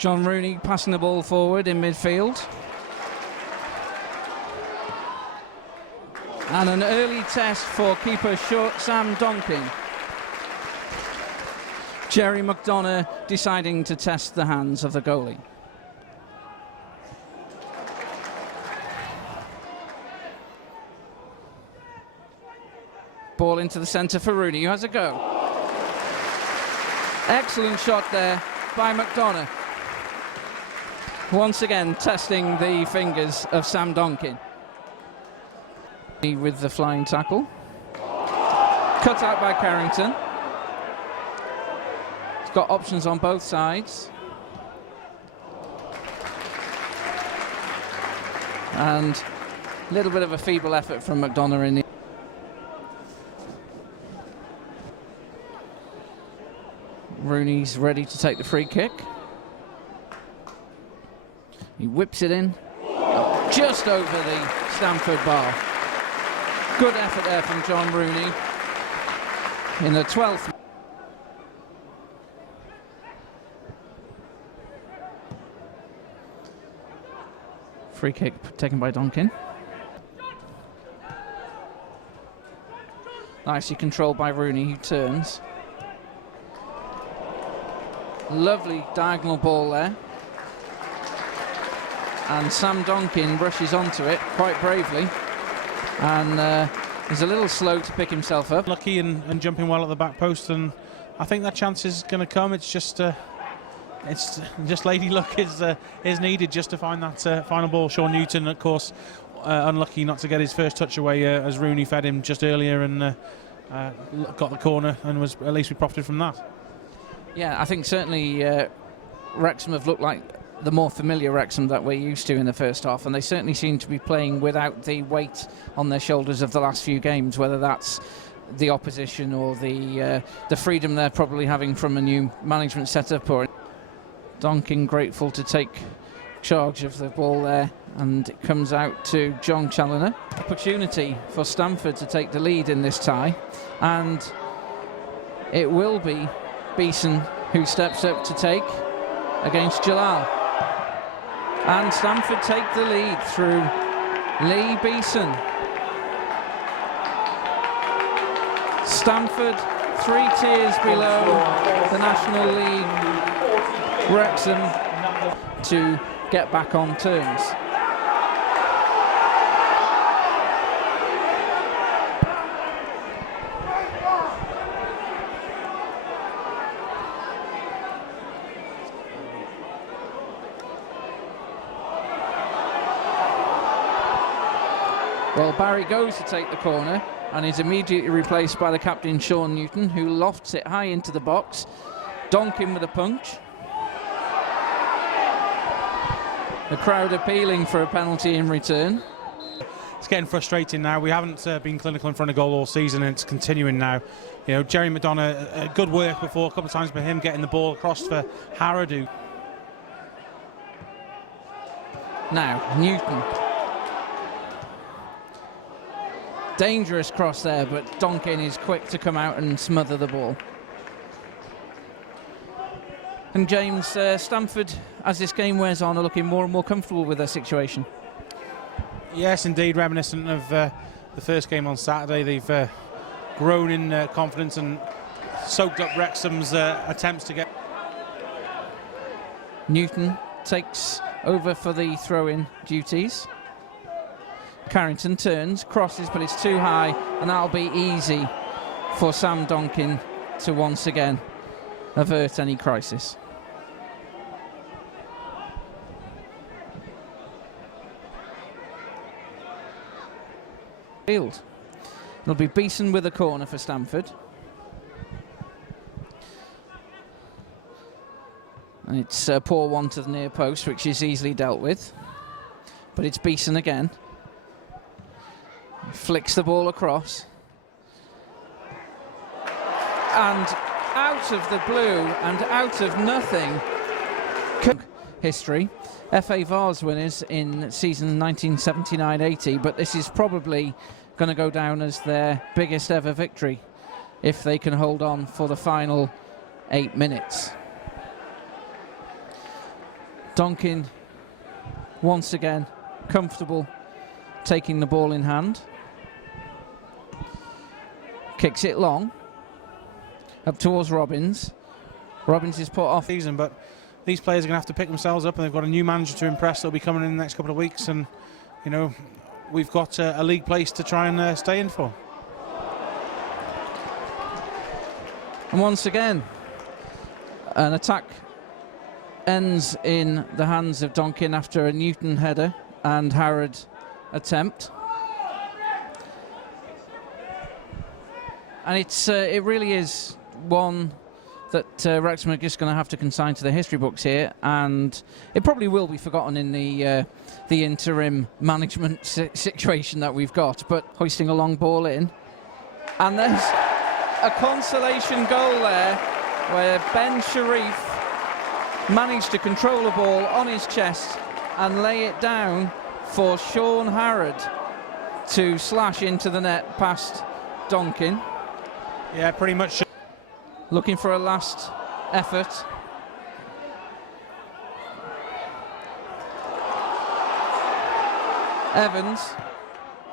John Rooney passing the ball forward in midfield. And an early test for keeper Sam Donkin. Jerry McDonough deciding to test the hands of the goalie. Ball into the centre for Rooney, who has a go. Excellent shot there by McDonough. Once again testing the fingers of Sam Donkin. With the flying tackle. Cut out by Carrington. He's got options on both sides. And a little bit of a feeble effort from McDonough in the... Rooney's ready to take the free kick. He whips it in, just over the Stamford bar. Good effort there from John Rooney in the 12th. Free kick taken by Donkin. Nicely controlled by Rooney, who turns. Lovely diagonal ball there. And Sam Donkin rushes onto it quite bravely. And he's a little slow to pick himself up. Lucky and jumping well at the back post, and I think that chance is going to come. It's just lady luck is needed just to find that final ball. Sean Newton, of course, unlucky not to get his first touch away as Rooney fed him just earlier and got the corner, and was at least we profited from that. Yeah, I think certainly Wrexham have looked like the more familiar Wrexham that we're used to in the first half, and they certainly seem to be playing without the weight on their shoulders of the last few games, whether that's the opposition or the freedom they're probably having from a new management setup. Or Donkin grateful to take charge of the ball there, and it comes out to John Challoner. Opportunity for Stamford to take the lead in this tie, and it will be Beeson who steps up to take against Jalal. And Stamford take the lead through Lee Beeson. Stamford 3 tiers below the National League. Wrexham to get back on terms. Well, Barry goes to take the corner and is immediately replaced by the captain, Sean Newton, who lofts it high into the box. Donkin with a punch. The crowd appealing for a penalty in return. It's getting frustrating now. We haven't been clinical in front of goal all season, and it's continuing now. You know, Jerry McDonough, good work before, a couple of times by him getting the ball across for Haradu. Now, Newton. Dangerous cross there, but Donkin is quick to come out and smother the ball. And James, Stamford, as this game wears on, are looking more and more comfortable with their situation. Yes, indeed, reminiscent of the first game on Saturday. They've grown in confidence and soaked up Wrexham's attempts to get... Newton takes over for the throw-in duties. Carrington turns, crosses, but it's too high, and that'll be easy for Sam Donkin to once again avert any crisis. Field. It'll be Beeson with a corner for Stamford. And it's a poor one to the near post, which is easily dealt with. But it's Beeson again. Flicks the ball across. And out of the blue and out of nothing. History. FA Vase winners in season 1979-80, but this is probably going to go down as their biggest ever victory if they can hold on for the final 8 minutes. Donkin once again comfortable taking the ball in hand. Kicks it long up towards Robbins. Robbins is put off season, but these players are going to have to pick themselves up, and they've got a new manager to impress that'll be coming in the next couple of weeks, and you know, we've got a league place to try and stay in for. And once again, an attack ends in the hands of Donkin after a Newton header and Harrod attempt. And it really is one that Wrexham are just going to have to consign to the history books here, and it probably will be forgotten in the interim management situation that we've got. But hoisting a long ball in, and there's a consolation goal there where Ben Sharif managed to control the ball on his chest and lay it down for Sean Harrod to slash into the net past Donkin. Yeah, pretty much. Looking for a last effort. Evans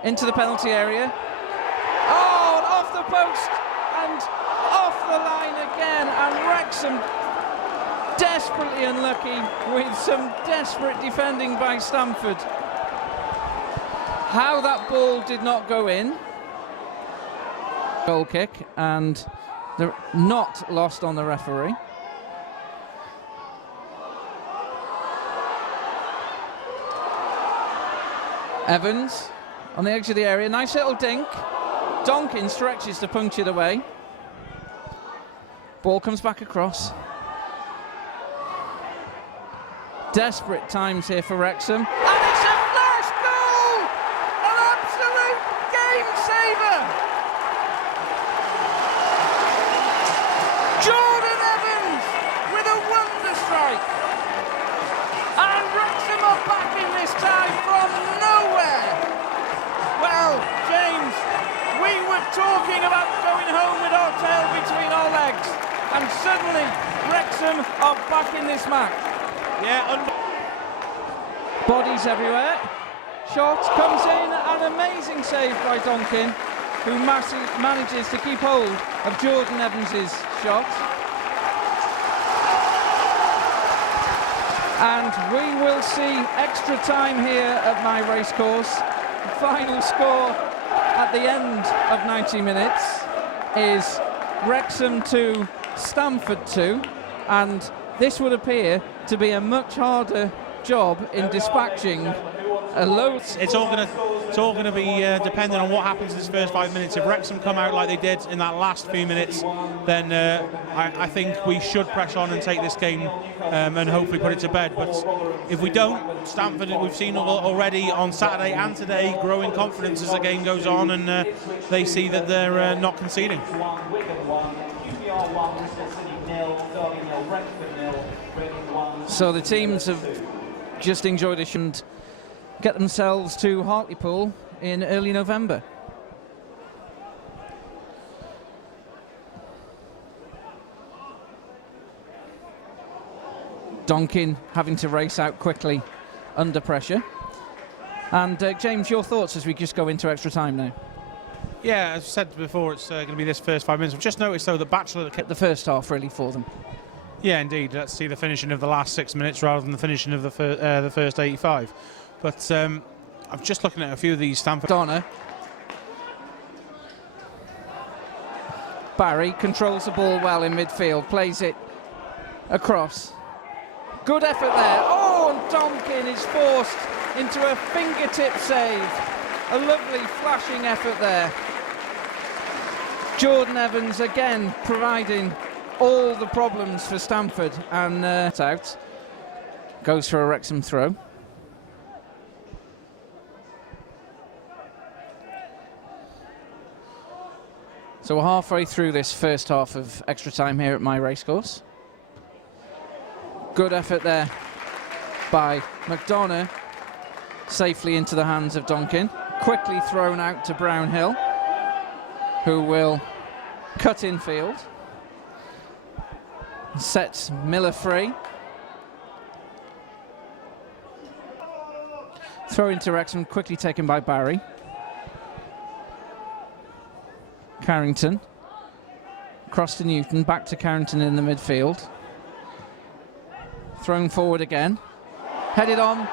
into the penalty area. Oh, and off the post and off the line again. And Wrexham desperately unlucky with some desperate defending by Stamford. How that ball did not go in. Goal kick, and they're not lost on the referee. Evans on the edge of the area, nice little dink. Donkin stretches to puncture the way. Ball comes back across. Desperate times here for Wrexham. And it's a flash goal! An absolute game saver! Jordan Evans with a wonder strike. And Wrexham are back in this time from nowhere. Well, James, we were talking about going home with our tail between our legs, and suddenly Wrexham are back in this match. Yeah, bodies everywhere. Shot comes in, an amazing save by Donkin, who manages to keep hold of Jordan Evans' shot. And we will see extra time here at my racecourse. The final score at the end of 90 minutes is Wrexham 2, Stamford 2, and this would appear to be a much harder job in dispatching a low. It's all going to be dependent on what happens in this first 5 minutes. If Wrexham come out like they did in that last few minutes, then I think we should press on and take this game and hopefully put it to bed. But if we don't, Stamford, we've seen already on Saturday and today, growing confidence as the game goes on, and they see that they're not conceding. So the teams have just enjoyed a and get themselves to Hartlepool in early November. Donkin having to race out quickly under pressure. And James, your thoughts as we just go into extra time now? Yeah, as I said before, it's going to be this first 5 minutes. I've just noticed, though, that Batchelor kept the first half really for them. Yeah, indeed. Let's see the finishing of the last 6 minutes rather than the finishing of the first 85. But I'm just looking at a few of these Stamford. Donna. Barry controls the ball well in midfield, plays it across. Good effort there. Oh, and Donkin is forced into a fingertip save. A lovely flashing effort there. Jordan Evans again providing all the problems for Stamford, and out. Goes for a Wrexham throw. So we're halfway through this first half of extra time here at my racecourse. Good effort there by McDonough, safely into the hands of Donkin. Quickly thrown out to Brownhill, who will cut infield. Sets Miller free. Throw into Wrexham, quickly taken by Barry. Carrington. Cross to Newton, back to Carrington in the midfield. Thrown forward again. Headed on.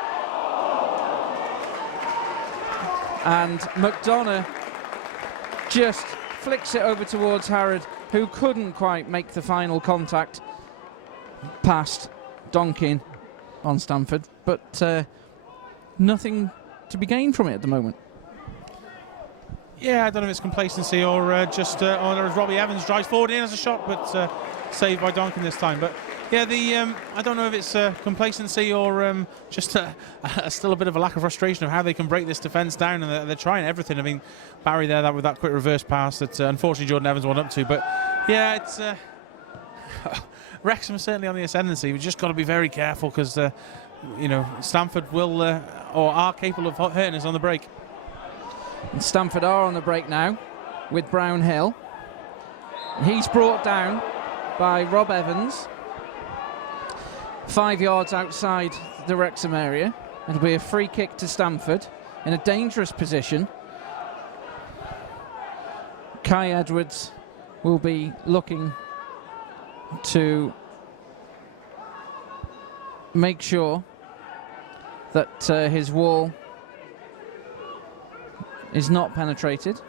And McDonough just flicks it over towards Harrod, who couldn't quite make the final contact past Donkin on Stamford. But nothing to be gained from it at the moment. Yeah, I don't know if it's complacency or or as Robbie Evans drives forward in as a shot, but saved by Donkin this time. But yeah, I don't know if it's complacency or just still a bit of a lack of frustration of how they can break this defence down, and they're trying everything. I mean, Barry there with that quick reverse pass that unfortunately Jordan Evans went up to. But yeah, it's Wrexham is certainly on the ascendancy. We've just got to be very careful because Stamford will or are capable of hurting us on the break. And Stamford are on the break now with Brownhill. He's brought down by Rob Evans, 5 yards outside the Wrexham area. It'll be a free kick to Stamford in a dangerous position. Kai Edwards will be looking to make sure that his wall is not penetrated.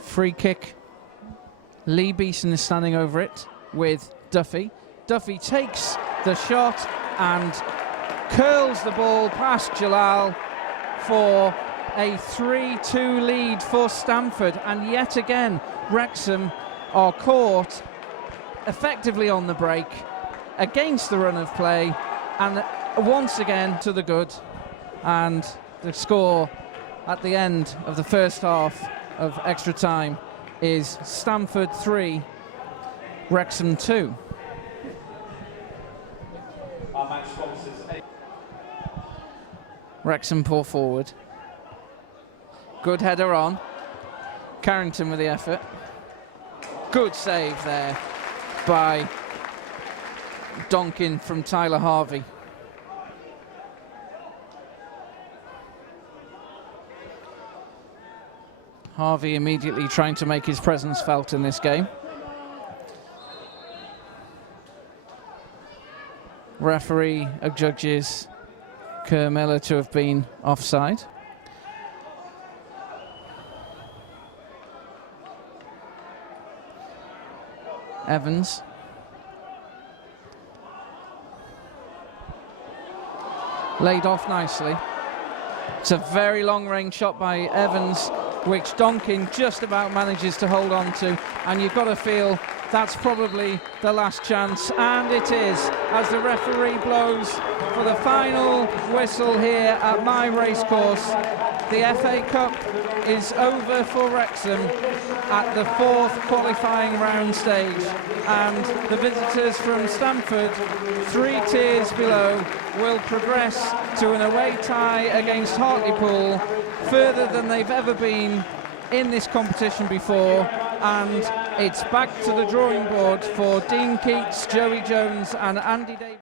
Free kick. Lee Beeson is standing over it with Duffy. Duffy takes the shot and curls the ball past Jalal for a 3-2 lead for Stamford. And yet again, Wrexham are caught effectively on the break against the run of play, and once again to the good. And the score at the end of the first half of extra time is Stamford 3, Wrexham 2. Wrexham pull forward. Good header on. Carrington with the effort. Good save there by Donkin from Tyler Harvey. Harvey immediately trying to make his presence felt in this game. Referee adjudges Kerr Miller to have been offside. Evans. Laid off nicely. It's a very long range shot by Evans, which Donkin just about manages to hold on to, and you've got to feel that's probably the last chance, and it is, as the referee blows for the final whistle here at my racecourse. The FA Cup is over for Wrexham at the 4th qualifying round stage, and the visitors from Stamford, 3 tiers below, will progress to an away tie against Hartlepool, further than they've ever been in this competition before, and it's back to the drawing board for Dean Keats, Joey Jones and Andy Davis.